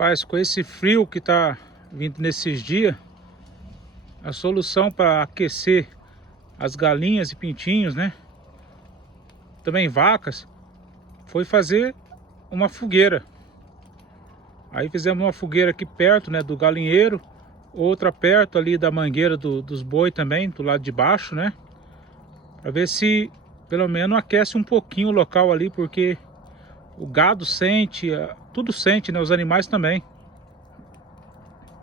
Rapaz, com esse frio que tá vindo nesses dias, a solução para aquecer as galinhas e pintinhos, né? Também vacas, foi fazer uma fogueira. Aí fizemos uma fogueira aqui perto, né, do galinheiro, outra perto ali da mangueira dos boi também, do lado de baixo, né? Para ver se pelo menos aquece um pouquinho o local ali, porque o gado sente, tudo sente, né? Os animais também.